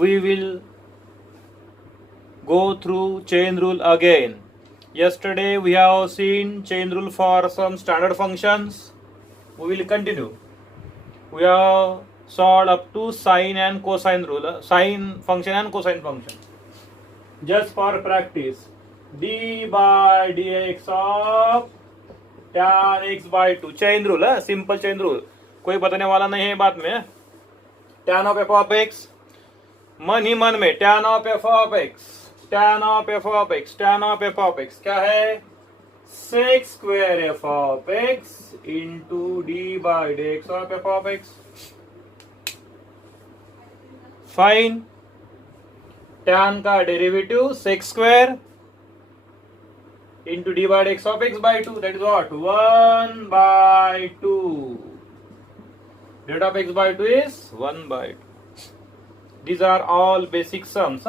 we will go through chain rule again. Yesterday we have seen chain rule for some standard functions. We will continue. We have solved up to sine and cosine rule, sine function and cosine function. Just for practice, d by dx of tan x by 2 chain rule है, simple chain rule, कोई बताने वाला नहीं है बात में. tan of f of x, मन ही मन में tan of f of x, tan of f of x, tan of f of x क्या है? sec square f of x into d by dx of f of x. Fine tan का derivative sec square into d by dx of x by 2, that is what? 1 by 2. Derivative of x by 2 is 1 by 2. These are all basic sums.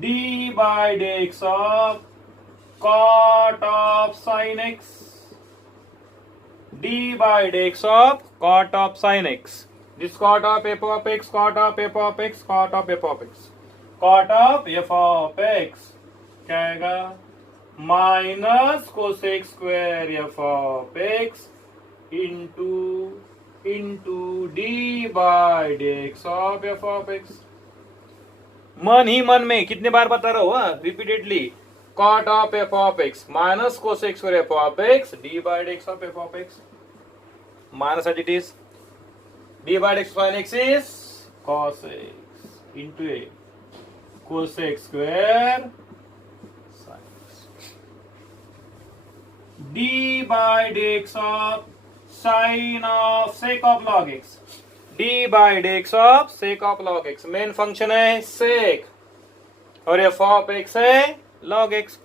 D by dx of cot of sin x, d by dx of cot of sin x. This cot of f of x, cot of f of x, cot of f of x, cot of f of x क्या आएगा? Minus cosec square f of x into d by dx of f of x. मन ही मन में कितने बार बता रहा हूँ repeatedly. Cot of f of x minus cosec square f of x d by dx of f of x minus as it is d by dx sine x is cos x into a cosec square d by dx of sin of sec of log x, d by dx of sec of log x. Main function है sec और f of x है log x.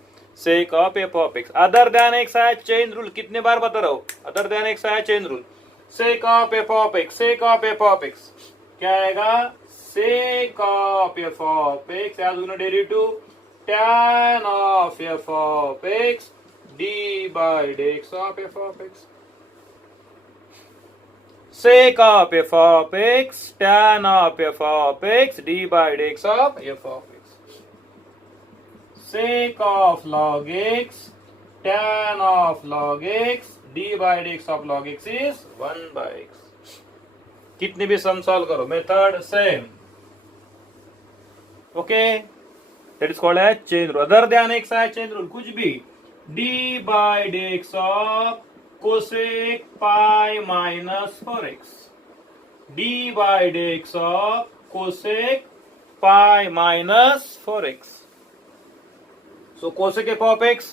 sec of f of x other than x है chain rule. कितने बार बता रहा हूं? Other than x है chain rule. sec of f of x, sec of f of x क्या आएगा? sec of f of x as उन्होंने derivative tan of f of x d by dx of f of x. sec of f of x tan of f of x d by dx of f of x. sec of log x tan of log x d by dx of log x is 1 by x. कितने भी sum solve करो method same. Okay, that is called as chain rule. Other than x है chain rule कुछ भी. d by dx of cosec pi minus 4x, d by dx of cosec pi minus 4x. So cosec f of x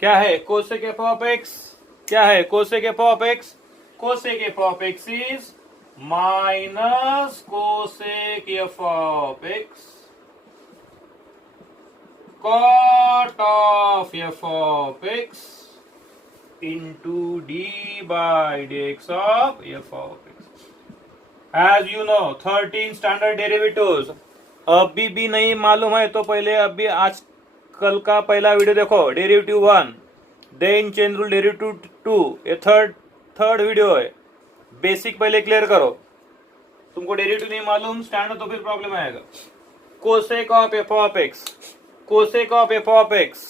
क्या है? cosec f of x क्या है? cosec f of x, cosec f of x is minus cosec f of x cot of f of x into d by dx of f of x. As you know 13 standard derivatives. अभी भी नहीं मालूम है तो पहले अभी आज कल का पहला वीडियो देखो. Derivative 1 then chain rule derivative 2 ये थर्ड वीडियो है. बेसिक पहले क्लियर करो. तुमको डेरिवेटिव नहीं मालूम स्टैंडर्ड तो फिर प्रॉब्लम आएगा. Cosec of f of x, cosec of f of x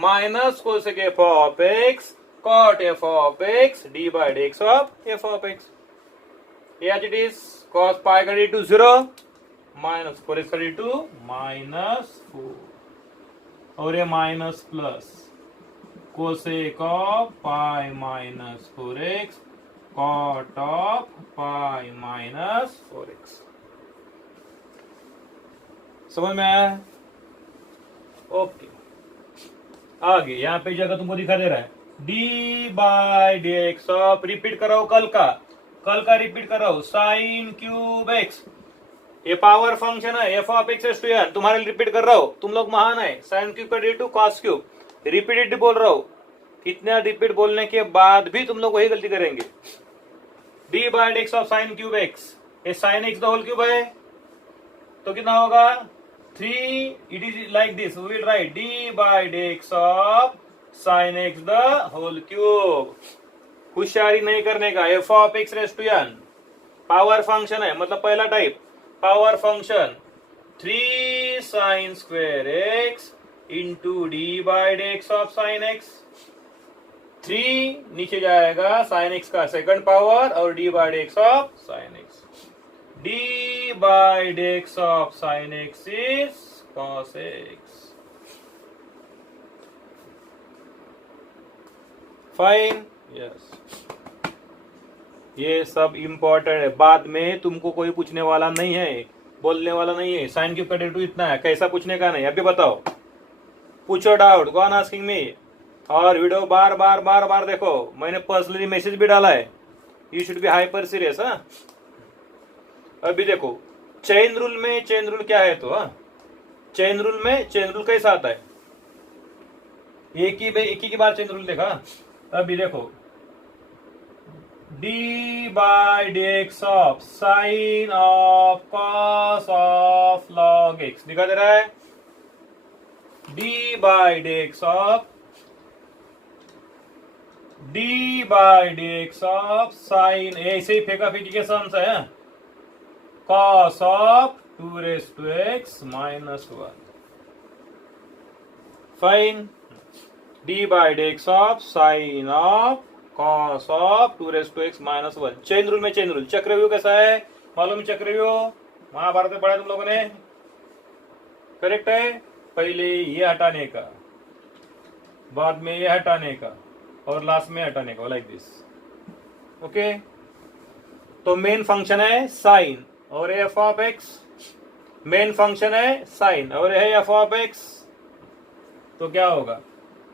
minus cosec f of x cot f of x d by dx of f of x. As it is cos pi का to 0 minus 4x का to minus 4 और ये minus plus cosec of pi minus 4x cot of pi minus 4x. समझ में आया? Okay आगे यहाँ पे जगह तुमको दिखा दे रहा है d by dx of, repeat करो कल का रिपीट करो साइन क्यूब x. ये पावर फंक्शन है f of x to n. तुम्हारे लिए रिपीट कर रहा हूँ. तुम लोग महान है. साइन क्यूब का डेरिवेटिव कॉस क्यूब. रिपीटेड बोल रहा हूँ. कितने रिपीट बोलने के बाद भी तुम लोग वही गलती करेंगे. d by dx of sine cube x, ये sine x the whole cube है तो कितना होगा? 3. It is like this. We will write d by dx of sin x the whole cube. होशियारी नहीं करने का. f of x raise to n power function है मतलब पहला type. Power function 3 sine square x into d by x of sine x. 3 नीचे जाएगा sine x का सेकंड पावर और d by x of sine x. D by x of sine x is cos x. Fine, yes. ये सब important है, बाद में तुमको कोई पूछने वाला नहीं है, बोलने वाला नहीं है साइन क्यूब का डेरिवेटिव इतना है, कैसा पूछने का नहीं। अभी बताओ, पूछो doubt, go on asking me. और वीडियो बार बार बार बार देखो, मैंने पर्सनली मैसेज भी डाला है, you should be hyper serious. हाँ, अभी देखो चेन रूल में, चेन रूल क्या है तो, हाँ चेन रूल में, चेन रूल कैसा आता है, एक ही बार चेन रूल देखा। अभी देखो d by d x of sine of cos of log x दिखा दे रहा है। D by d x of sine, ऐसे ही फेंका फेंकी के सम है, cos of 2 raise to x minus 1। Fine, d by d x of sine of cos of 2 raise to x minus 1। Chain rule में, चेन रूल चक्रव्यूह कैसा है मालूम? चक्रव्यूह महाभारत में पढ़ा तुम लोगों ने, करेक्ट है। पहले ये हटाने का, बाद में ये हटाने का, और लास्ट में हटाने का, लाइक दिस। ओके, तो मेन फंक्शन है साइन और f of x, main function है साइन और है एफ ऑफ एक्स। तो क्या होगा,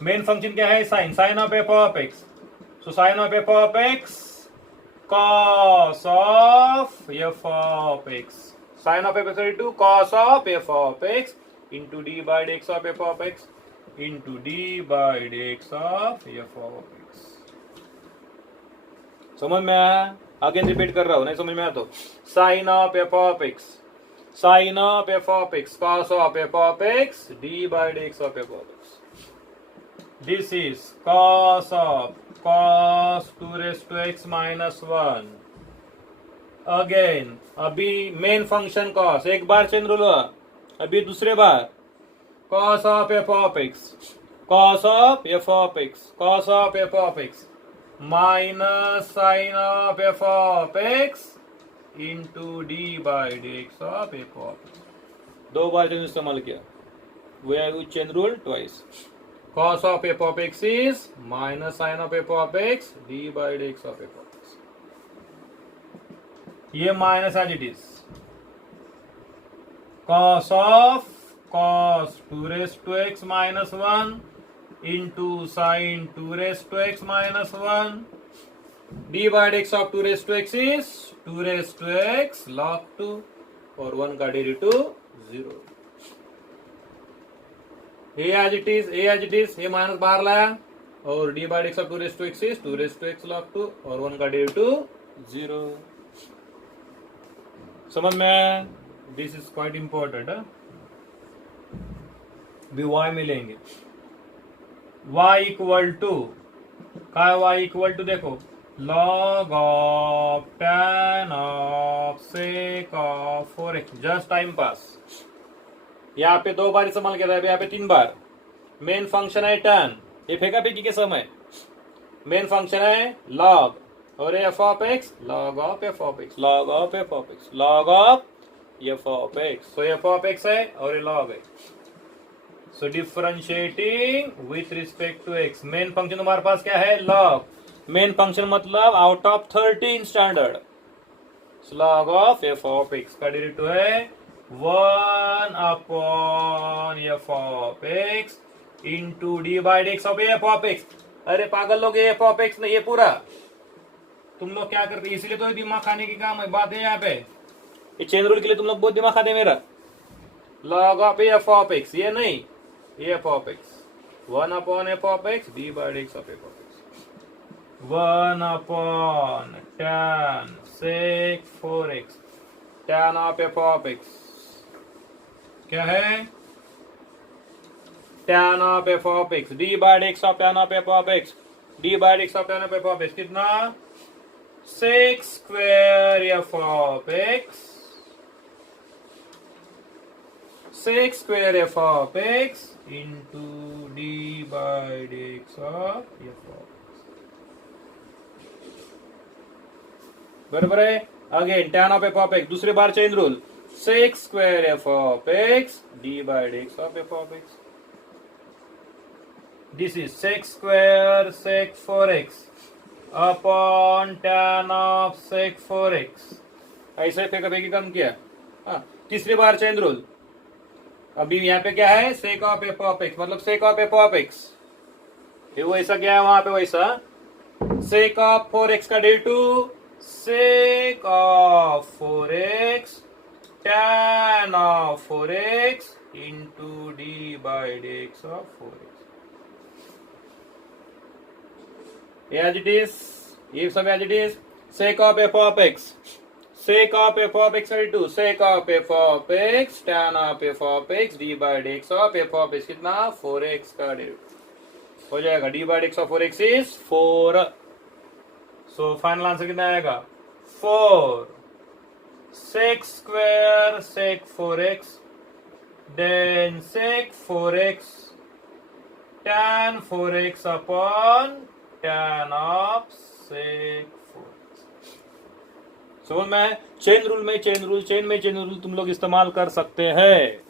मेन फंक्शन क्या है? Sine, sine of f of x. So sine of f of x cos of f of x, sine of f x into cos of f of x into d by x of f of x into d by x of f of x. समझ में आया? Again repeat कर रहा हूं, नहीं समझ में आया तो sine of f of x, sine of f of x, cos of f of x, d by x of f of x. This is cos of cos 2 raised to x minus 1। Again अभी main function cos, एक बार change rule हुआ, अभी दूसरे बार cos of f of x, cos of f of x, cos of f of x minus sine of f of x into d by d x of f of x। 2 बार change इस्तेमाल किया, we have change rule twice. Cos of f of x is minus sin of f of x d by dx of f of x। ये minus as it is, cos of cos 2 raised to x minus 1 into sin 2 raised to x minus 1 d by dx of 2 raised to x is 2 raised to x log 2 और 1 का derivative 0। A as it is, ये minus बाहर लाया और d by x of 2 raise to x is 2 raise to x log 2 और 1 का derivative 0। समझ में? दिस इज क्वाइट इंपॉर्टेंट है। भी y मिलेंगे, y इक्वल टू क्या है? y इक्वल टू देखो log of tan of sec of 4x, just time pass. यहाँ पे 2 बार इस्तेमाल किया था, यहाँ पे 3 बार। मेन फंक्शन है tan, ये फेंका फेंकी के समय, मेन फंक्शन है log और f of x, log of f of x, log of f of x, log of f of x. तो एफ ऑफ एक्स है और ये log है। So differentiating with respect to x, main function तुम्हारे पास क्या है? log। मेन फंक्शन मतलब out of 13 standard, log of f of x का डेरिवेटिव है 1 upon f of x into d by x of f of x. अरे पागल लोग, एफ ऑफ एक्स नहीं, ये पूरा तुम लोग क्या करते, इसलिए तो दिमाग खाने की काम है, बात है यहाँ पे। ये चेन रूल के लिए तुम लोग बहुत दिमाग खाते मेरा। Log of f of x, ये नहीं, F of x 1 upon f of x d by x of f of x 1 upon tan sec 4x, tan of f of x क्या है? tan of f of x d by x of tan of f of x, d by x of tan of f of x कितना? sec square f of x sec square f of x into d by dx of f of x. बरोबर है. Again tan of f of x, दूसरी बार chain rule, sec square f of x d by dx of f of x. This is sec square sec 4x upon tan of sec 4x. ऐसे फेंका फेंकी कम किया. हाँ, तीसरी बार chain rule. अभी यहाँ पे क्या है, sec of f of x, मतलब sec of f of x. ये वैसा क्या है वहां पे वैसा, sec of 4x का डेल टू sec of 4x tan of 4x into d by dx of 4x. As it is, if some as it is, sec of f of x, sec of f of x equal to sec of f of x tan of f of x d by dx of f of x कितना 4x का derivative हो जाएगा. d by dx of 4x is 4. So final answer कितना आएगा 4 sec square sec 4x then sec 4x tan 4x upon tan of sec 4x. समझ में, chain rule तुम लोग इस्तेमाल कर सकते हैं.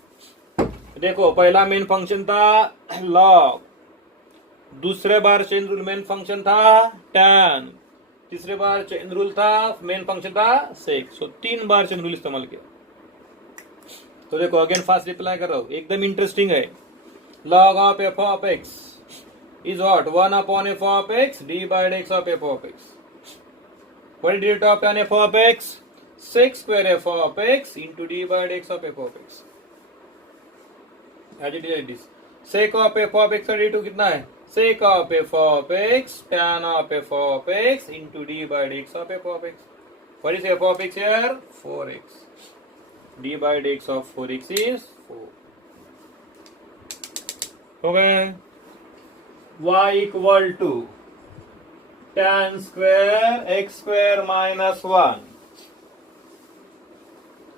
देखो पहला मेन फंक्शन था log, दूसरे बार चेन रूल मेन फंक्शन था tan, तीसरे बार चेन रूल था मेन फंक्शन था sec. सो 3 बार चेन रूल इस्तेमाल किया. तो देखो अगेन फास्ट रिप्लाई कर रहा हूं, एकदम इंटरेस्टिंग है. log of f of x is what 1 upon f of x d by dx of f of x. What is derivative of tan f of x? Sec square f of x into d by dx of f of x. As it is, sec of f of x का derivative कितना है, sec of f of x tan of f of x into d by dx of f of x. What is f of x here? 4x. d by dx of 4x is 4. हो गए. y equal to tan square x square minus 1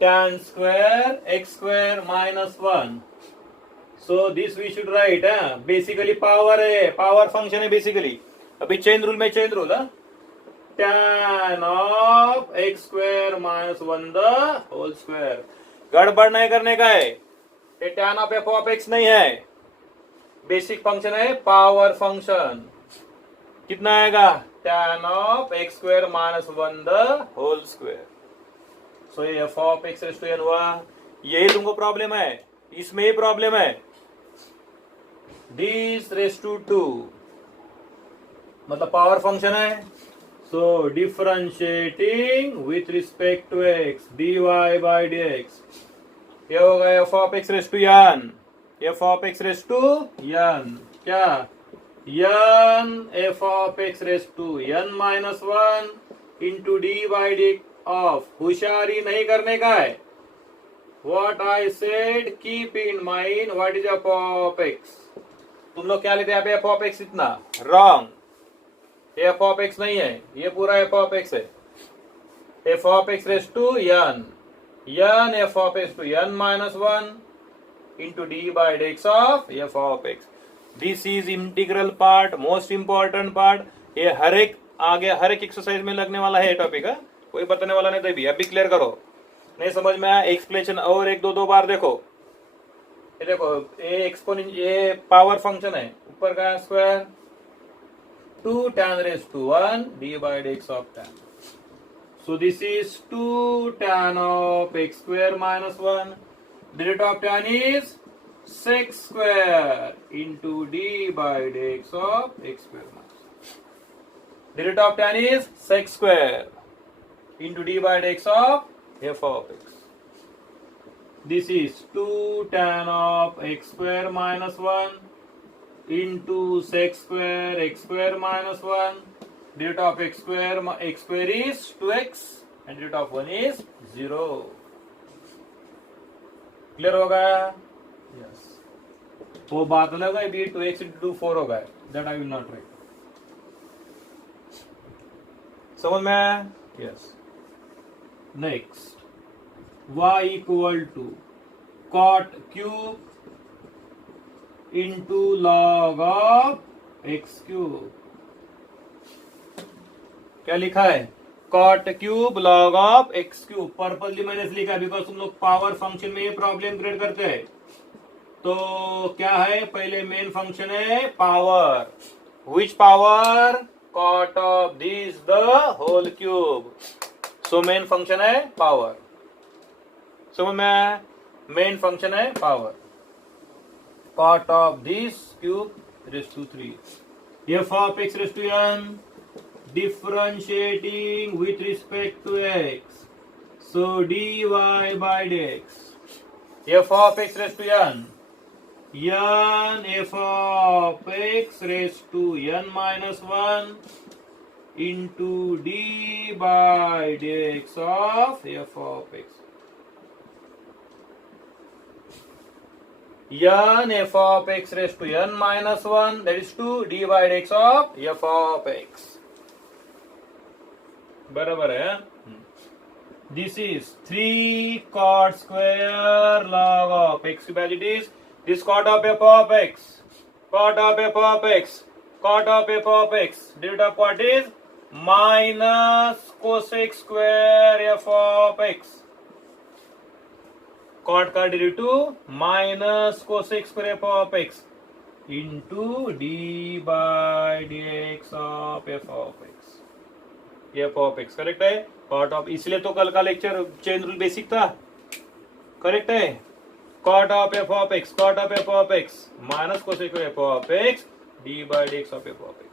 tan square x square minus 1. So this we should write. Basically power है, power function है basically. अभी chain rule में chain rule tan of x square minus 1 the whole square. गड़बड़ नहीं करने का है, ये tan of f of x नहीं है, बेसिक फंक्शन है पावर फंक्शन. कितना आएगा tan of x square minus 1 the whole square. So ये f of x raised to n हुआ. यही तुमको प्रॉब्लम है, इसमें ही प्रॉब्लम है. this raised to 2 मतलब पावर फंक्शन है. So differentiating with respect to x dy by dx, ये होगा f of x raised to n, f of x raised to n, क्या n f of x raised to n minus 1 into d by dx of, होशियारी नहीं करने का है. What I said, keep in mind what is f of x. तुम लोग क्या लेते हैं f of x इतना रॉन्ग. f of x नहीं है, ये पूरा f of x है. f of x raised to n, n f of x to n minus 1 into d by dx of f of x. This is integral part, most important part. ये हर एक आगे हर एक exercise में लगने वाला है topic. कोई बताने वाला नहीं था. भी अभी क्लियर करो, नहीं समझ में आया एक्सप्लेनेशन और एक दो बार देखो. ये देखो ये एक्सपोनेंट, ये पावर फंक्शन है, ऊपर का square 2 tan raised to 1 d by dx of tan. So this is 2 tan of x square minus 1. Derivative of tan is sec square into d by dx of x square minus 1. Derivative of tan is sec square into d by dx of f of x. This is 2 tan of x square minus 1 into sec square x square minus 1. Derivative of x square is 2x and derivative of 1 is 0. Clear हो गया? Yes. वो बात अलग है, B 2x into 4 हो गया, that I will not write. समझ में? Yes. Next y equal to cot cube into log of x cube. क्या लिखा है? Cot cube log of x cube. Purposely मैंने लिखा बिकॉज तुम लोग पावर फंक्शन में ये प्रॉब्लम क्रिएट करते हैं। तो क्या है? पहले मेन फंक्शन है power. Which power? Cot of this the whole cube. So main function है पावर। समझ में? मेन फंक्शन है power. Cot of this cube raise to 3 f of x raise to n differentiating with respect to x, so dy by dx f of x raised to n f of x raised to n minus 1 into d by dx of f of x f of x raised to n minus 1, that is 2 d by dx of f of x। बराबर है। This is 3 cot square log of x की value is this cot of f of x, cot of f of x, cot of f of x, derivative of what is minus cosec square f of x। cot का derivative minus cosec square f of x into d by dx of f of x। f of x correct है। Cot of, इसलिए तो कल का lecture chain rule basic था। Correct है। Cot of f of x, cot of f of x minus cosec f of x d by dx of f of x।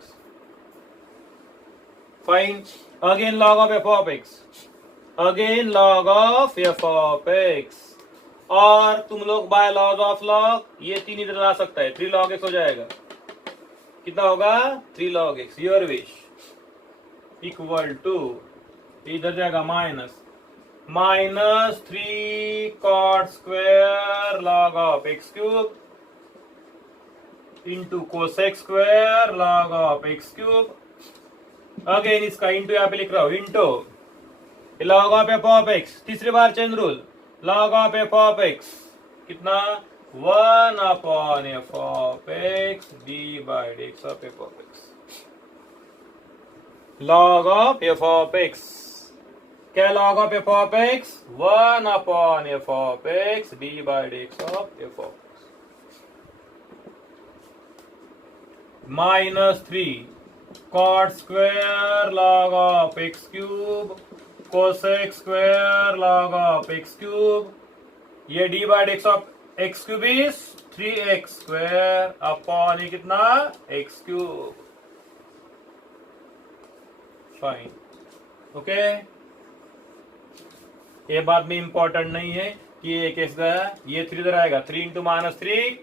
Fine. Again log of f of x, again log of f of x। और तुम लोग by log of log ये 3 इधर ला सकता है। 3 log x हो जाएगा। कितना होगा? 3 log x। Your wish. Equal to इधर जाएगा minus 3 cot square log of x cube into cosec square log of x cube. Again इसका इंटू यहाँ पे लिख रहा हूं, into log of f of x. तीसरी बार chain rule, log of f of x कितना? 1 upon f of x d by x of f of x. log of f of x, क्या log of f of x? 1 upon f of x d by dx of f of x minus 3 cot square log of x cube cosec square log of x cube। ये d by dx of x cube is 3x square upon ये कितना? x cube। Fine. Okay. ये बात में important नहीं है कि ये कैसे गया। ये 3 इधर आएगा। 3 into minus 3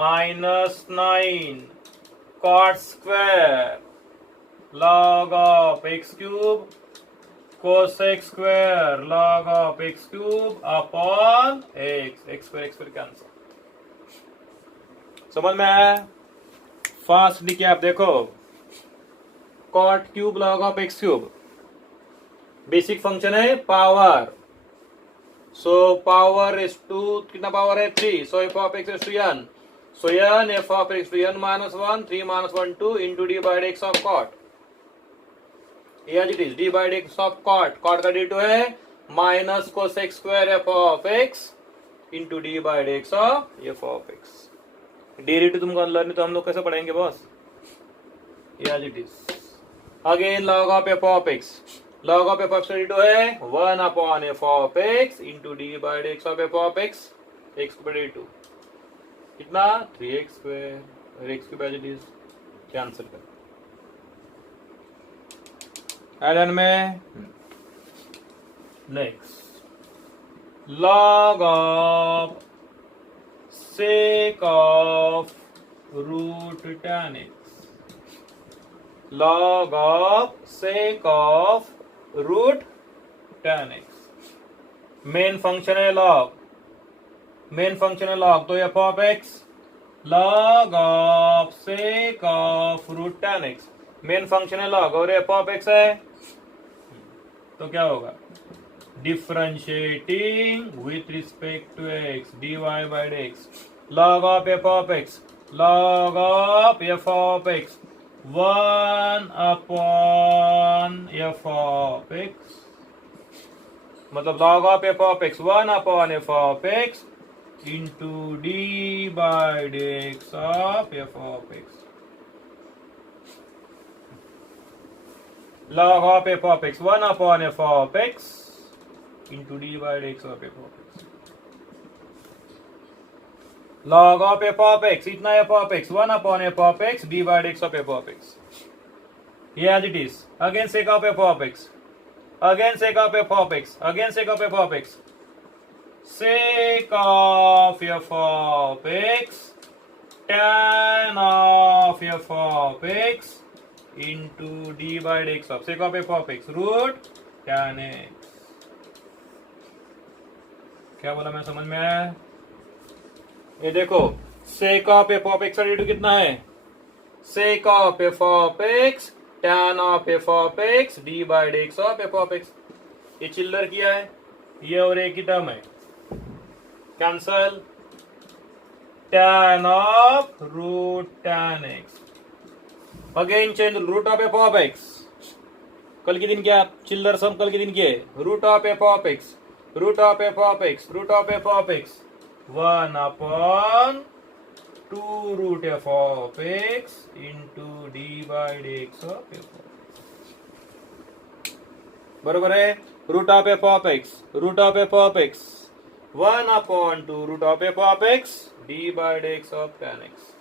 minus 9 cot square log of x cube cosec square log of x cube upon x. X square cancel. समझ में आया? फास्ट लिखिए आप देखो। Cot cube log of x cube basic function है power. So power is two कितना power है? 3। So f of x to n, सो n f of x to n minus 1 3 minus 1 2 into d by x of cot. It is d by x of cot. Cot का derivative है minus cosec square f of x into d by x of f of x. Derivative तुमको learn तो हम लोग कैसे पढ़ेंगे boss? It is again log of f of x, log of f of x है 1 upon f of x into d by dx of f of x x को बड़े 2 कितना? 3x स्क्वायर और x की वैल्यू इज कैंसिल कर। Aiden में next log of sec of root tan x, log of sec of root tan x। Main function है log, main function है log, तो f of x log of sec of root tan x। Main function है log और f of x है तो क्या होगा? differentiating with respect to x, dy by dx, log of f of x, log of f of x, 1 upon f of x, मतलब log of f of x 1 upon f of x into d by dx of f of x. Log of f of x 1 upon f of x into d by dx of f of x. Log of f of x, इतना f of x 1 upon f of x d by dx of f of x. ये as it is. Again sec of f of x. Again sec of f of x. Again sec of f of x. Sec of f of x tan of f of x into d by dx of sec of f of x root tan x. क्या बोला मैं समझ में आया? ये देखो sec of f of x का radio कितना है? Sec of f of x tan of f of x d by dx of f of x. ये चिल्लर किया है, ये और एक ही टर्म है, cancel. Tan of root tan x. Again change root of f of x. कल के दिन क्या चिल्लर सम कल के दिन किए? Root of f of x, root of f of x, root of f of x 1 upon 2 root f of x into d by dx of f of x. बरोबर है? Root of f of x, root of f of x 1 upon 2 root of f of x d by dx of tan x.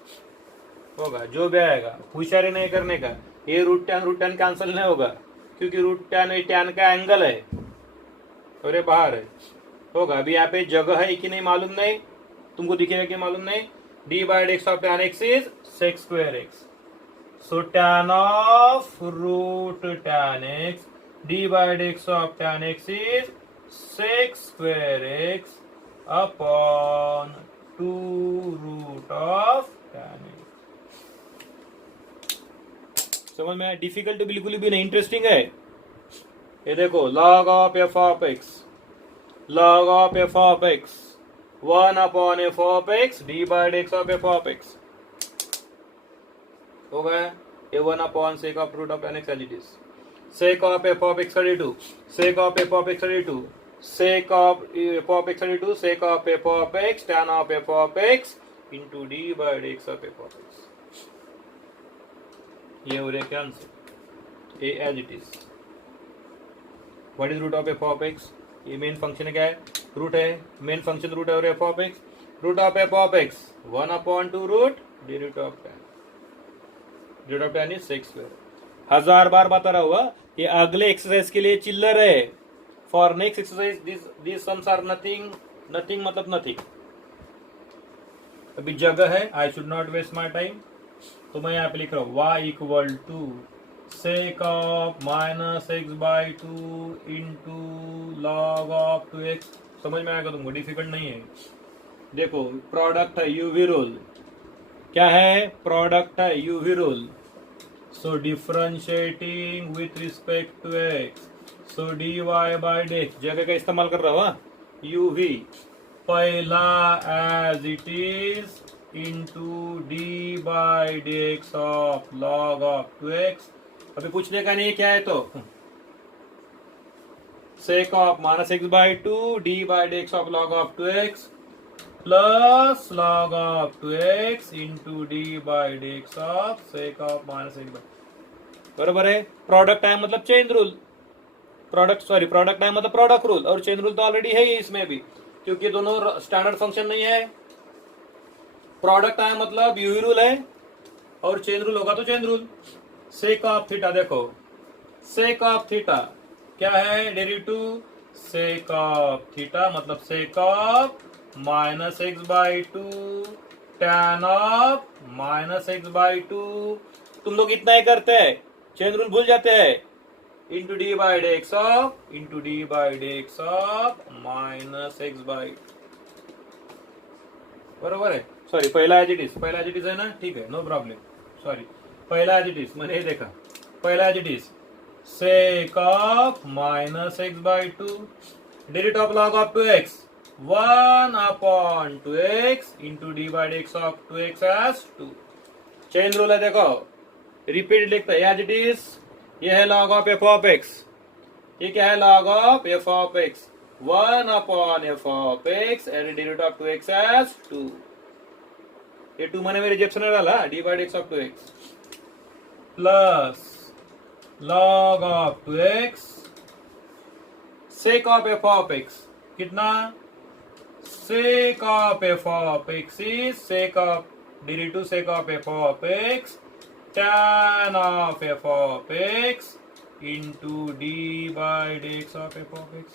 होगा जो भी आएगा, होशियारी नहीं करने का. ये रूट टैन कैंसिल नहीं होगा क्योंकि रूट टैन का एंगल है और ये बाहर है. होगा. अभी यहाँ पे जगह है कि नहीं मालूम नहीं, तुमको दिखेगा कि मालूम नहीं. d by dx of tan x is sec square x. So tan of root tan x d by dx of tan x is sec square x upon 2 root of tan x. समझ में आया? Difficult बिल्कुल भी नहीं, interesting है. ये देखो log of f of x, log of f of x 1 upon f of x d by dx of f of x हो गया. ये 1 upon sec of root of tan x as it is. Sec of f of x 32, sec of f of x 32, sec of f of x 32, sec of f of x tan of f of x into d by dx of f of x. ये हो रहा है क्या answer? A as it is. What is root of f of x? ये main function क्या है? Root है. Main function root है और f of x. Root of f of x 1 upon 2 root d root of tan. Root of tan is sec square. 1000 बार बता रहा हुआ, ये अगले एक्सरसाइज के लिए चिल्लर है. For next exercise this sums are nothing. Nothing मतलब नथिंग. अभी जगह है, I should not waste my time, तो मैं यहाँ पे लिख रहा हूँ y equal to sec of minus x by two into log of 2x. समझ में आएगा तुमको, डिफिकल्ट नहीं है. देखो प्रोडक्ट है यूवी रूल. क्या है? प्रोडक्ट है UV rule. So differentiating with respect to x, so dy by dx जगह का इस्तेमाल कर रहा हूँ. यूवी पहला as it is into d by dx of log of 2x. अभी पूछने का नहीं क्या है तो sec of minus x by 2 d by dx of log of 2x plus log of 2x into d by dx of sec of minus x by. बराबर है. Product time मतलब चेन रूल. प्रोडक्ट टाइम मतलब product rule, और chain rule तो already है ही इसमें भी क्योंकि दोनों स्टैंडर्ड फंक्शन नहीं है. प्रोडक्ट आया मतलब यूवी रूल है और चेन रूल होगा तो chain rule. Sake of theta देखो, सेक ऑफ थीटा क्या है? डेरिवेटिव सेक ऑफ थीटा मतलब सेक of minus x by to tan of minus x by to. तुम लोग इतना ही करते हैं, चेन रूल भूल जाते हैं. Into d by dx of into d by dx of minus x by. बरोबर है. सॉरी पहला एज इट इज है ना, ठीक है, नो प्रॉब्लम. सॉरी पहला एज इट इज मैंने ये देखा. पहला as it is sec of minus x by two derivative of log of 2x 1 upon 2x into d by dx of 2x as 2. Chain rule है, देखो repeat लिखते हैं as it is. ये है log of f of x. ये क्या है log of f of x 1 upon f of x and derivative of 2x as 2. ये 2 मैंने रिजेक्शन डाला d by dx of 2x plus log of 2x sec of f of x. कितना? sec of f of x is sec of derivative sec of f of x tan of f of x into d by dx of f of x.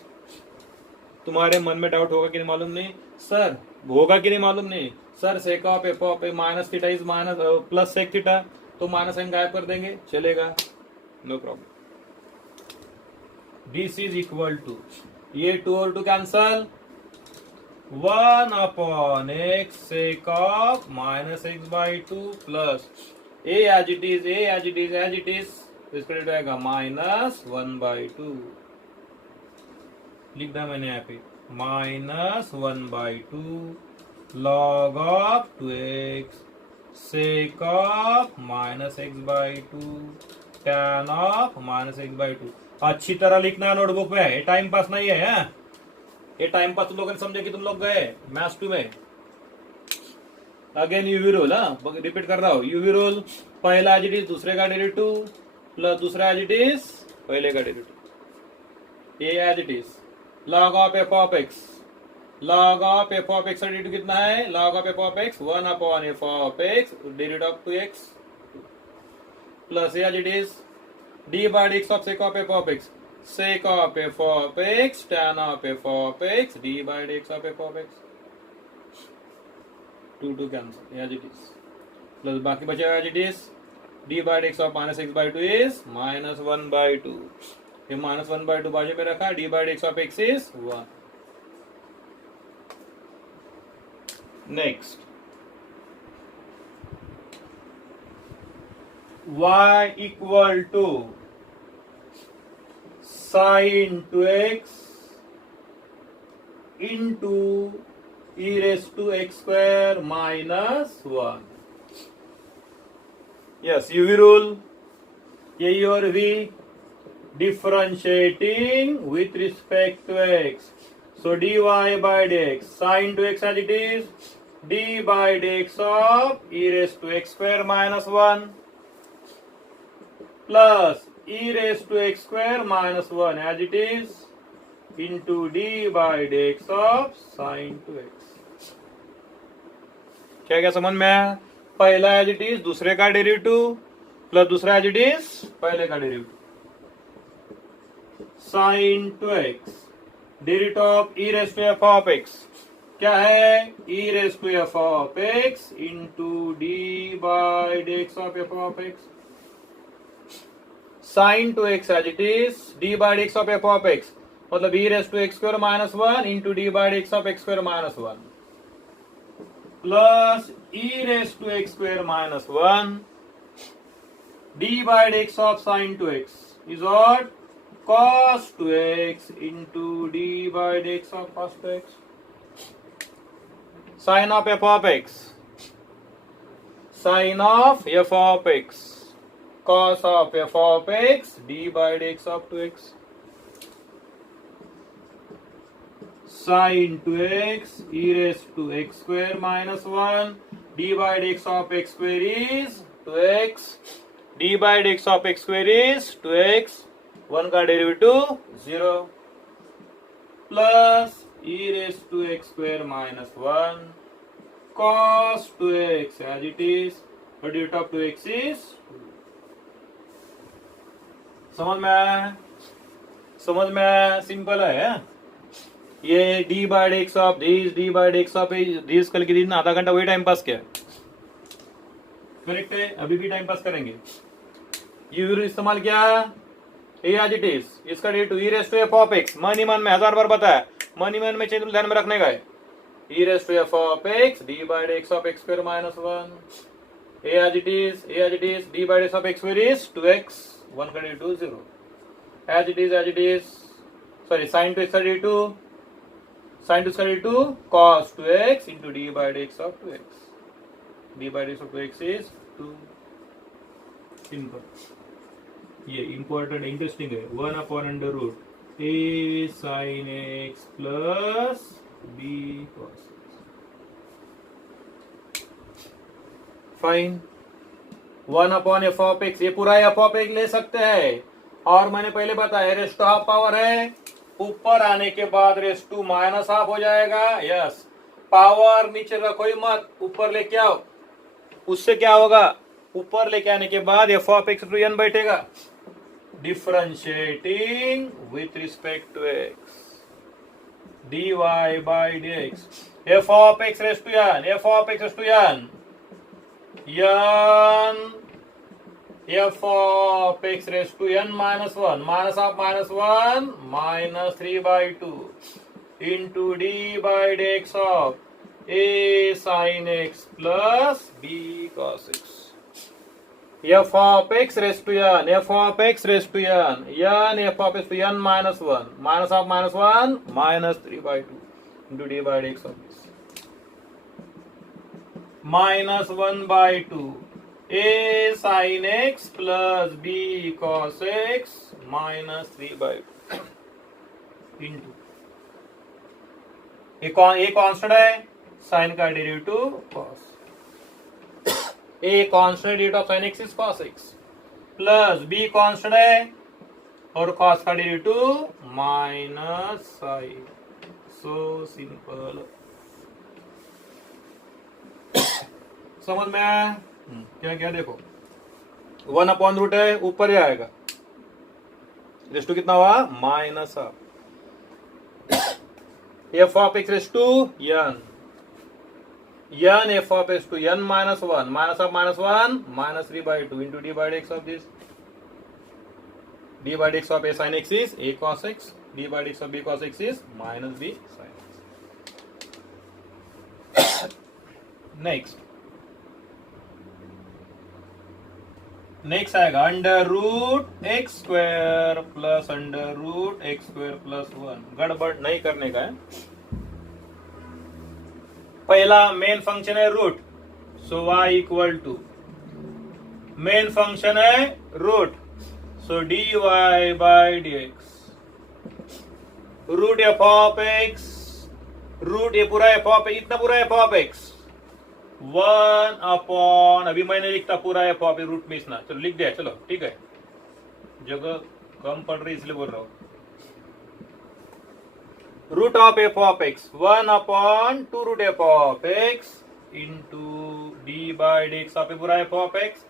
तुम्हारे मन में doubt होगा कि नहीं मालूम नहीं sir, होगा कि नहीं मालूम नहीं sir. sec of f of x minus theta is minus plus sec theta, तो माइनस साइन गायब कर देंगे, चलेगा, no problem. This is equal to, ये 2 और 2 cancel, 1 upon x sec of minus x by 2 plus a as it is, a as it is, as it is, इसका rate आएगा minus 1 by 2. लिख दिया मैंने यहाँ पे minus 1 by 2 log of 2x sec of minus x by 2 tan of minus x by 2. अच्छी तरह लिखना है नोटबुक में, ये टाइम पास नहीं है. ये टाइम पास तुम लोगों ने समझे कि तुम लोग गए मैथ्स 2 में. अगेन यूवी रूल, रिपीट कर रहा हूं. यूवी रूल, पहला एज इट इज दूसरे का डेरिवेटिव प्लस दूसरा एज इट इज पहले का डेरिवेटिव. ये as it is log of f of x, log of f of x का डेरिवेटिव कितना है? log of f of x 1 upon f of x derivative of 2x plus as it is d by dx of sec of f of x sec of f of x tan of f of x d by dx of f of x. 2 cancel, as it is, plus बाकी बचा as it is d by dx of minus x by 2 is minus 1 by 2. ये minus 1 by 2 बाजू में रखा, d by dx of x is 1. Next y equal to sin 2x into e raised to x square minus 1. Yes, UV rule. ये और v differentiating with respect to x. So dy by dx sin 2x as it is d by dx of e raised to x square minus 1 plus e raised to x square minus 1 as it is into d by dx of sin 2x. क्या क्या समझ में? पहला as it is दूसरे का derivative plus दूसरा as it is पहले का derivative. sin 2x derivative of e raised to f of x क्या है? e raised to f of x into d by dx of f of x. sin 2x as it is d by dx of f of x मतलब e raised to x square minus 1 into d by dx of x square minus 1 plus e raised to x square minus 1 d by dx of sin 2x is what? cos 2x into d by dx of cos 2x. Sin of f of x, sin of f of x, cos of f of x d by dx of 2x. Sin 2x e raised to x square minus 1 d by dx of x square is 2x d by dx of x square is 2x. 1 का derivative 0 plus e raised to x square minus 1 cos 2x as it is derivative of 2x is 2. समझ में simple है. ये d by dx of this d by dx of this कल के दिन आधा घंटा वही टाइम पास किया, करेक्ट है. अभी भी टाइम पास करेंगे. ये इस्तेमाल किया ए एज इट इज, इसका derivative e raised to f of x मन ही मन में 1000 बार बताया, मन ही मन में चाहिए ध्यान में रखने का है. e raised to f of x d by dx of x square minus 1 a as it is d by dx of x square is 2x 1 का derivative 0 as it is sorry, sin 2x 32. Sin 2 is 32 cos 2x into d by dx of 2x. d by dx of 2x is 2. Simple. ये important interesting है. 1 upon under root a sin x plus b cos x. Fine. 1 upon f of x, ये पूरा f of x ले सकते हैं. और मैंने पहले बताया रेस्ट टू हाफ पावर है, ऊपर आने के बाद रेस्ट टू माइनस हाफ हो जाएगा. यस, पावर नीचे रखो ही मत, ऊपर लेके आओ. उससे क्या होगा, ऊपर लेके आने के बाद f of x to n बैठेगा. Differentiating with respect to x dy by dx. F of x raised to n, f of x raised to n, n f of x raised to n minus 1 minus of minus 1 minus 3 by 2 into d by dx of a sin x plus b cos x. f of x raised to n, f of x raised to n, n f of x to n minus 1 minus of minus 1 minus 3 by 2 into d by dx of this. Minus 1 by 2 a sin x plus b cos x minus 3 by 2 into a constant है, sign का derivative cos. a constant derivative of sin x is cos x plus b constant है और cos का derivative minus sin. So simple. समझ में आया क्या? क्या देखो, 1 अपॉन रूट है, ऊपर ही आएगा. रेस टू कितना हुआ, minus half. F of x raised to n, n f of x to n minus 1 minus of minus 1 minus 3 by 2 into d by dx of this. D by dx of a sine x is a cos x, d by dx of b cos x is minus b sine x. Next आएगा under root x square plus under root x square plus 1. गड़बड़ नहीं करने का है. पहला main function है root, so y equal to main function है root, so dy by dx. Root f of x, root ये पूरा एफ ऑफ, इतना पूरा एफ ऑफ एक्स 1 अपॉन, अभी मैंने लिखता पूरा एफ ऑफ रूट में इतना, चलो लिख दिया, चलो ठीक है, जगह कम पड़ रही इसलिए बोल रहा हूं. Root of f of x 1 upon 2 root f of x into d by d x of पूरा एफ ऑफ एक्स.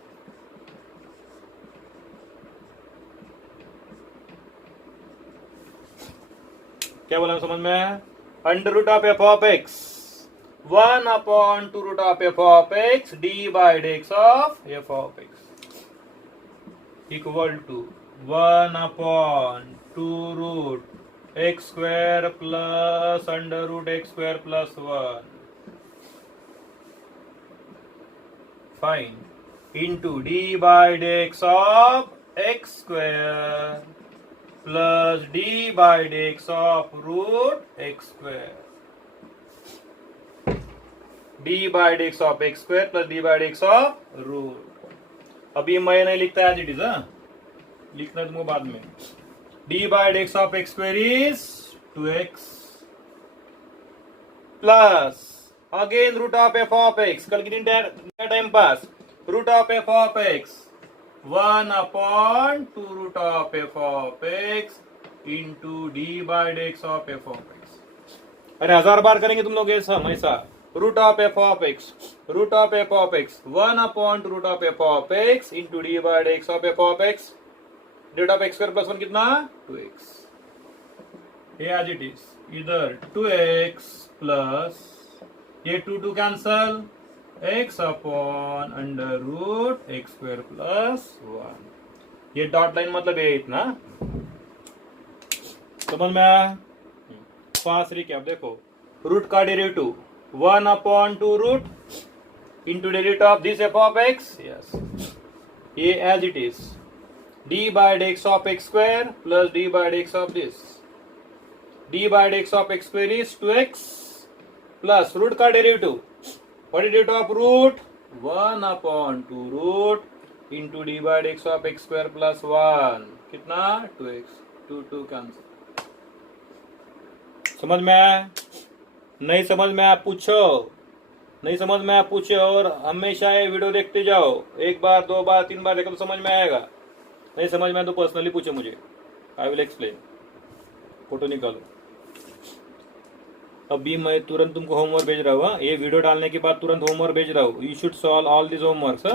क्या बोला समझ में? Under root of f of x 1 upon 2 root of f of x d by dx of f of x equal to 1 upon 2 root x square plus under root x square plus 1. Fine. Into d by dx of x square plus d by dx of root x square. d by dx of x square plus d by dx of root. अभी मैं नहीं लिखता as it is, लिखना तुमको बाद में. d by dx of x square is 2x plus again root of f of x. कल कितनी time pass, root of f of x 1 upon 2 root of f of x into d by dx of f of x. अरे 1000 बार करेंगे तुम लोग ऐसा हमेशा. root of f of x, root of f of x 1 upon 2 root of f of x into d by dx of f of x. root of x square plus 1 कितना, 2x. as it is, इधर 2x plus ये 2 cancel, x upon under root x square plus 1. ये dot line मतलब ये इतना. समझ में आया? फास्ट रिकैप देखो, रूट का derivative 1 upon 2 root into derivative of this f of x. Yes, a as it is, d by dx of x square plus d by dx of this d by dx of x square is 2x plus root का derivative, what is derivative of root 1/2 root into d by dx of x square plus 1 कितना 2x, 2 cancel. समझ में आया? नहीं समझ में आया पूछो, नहीं समझ में आया पूछो, और हमेशा ये वीडियो देखते जाओ, 1 बार 2 बार 3 बार देखो तो समझ में आएगा। नहीं समझ में आया तो पर्सनली पूछो मुझे, आई विल एक्सप्लेन। फोटो निकालो। अभी मैं तुरंत तुमको होमवर्क भेज रहा हूँ, ये वीडियो डालने के बाद तुरंत होमवर्क भेज रहा हूँ। You should solve all this homework.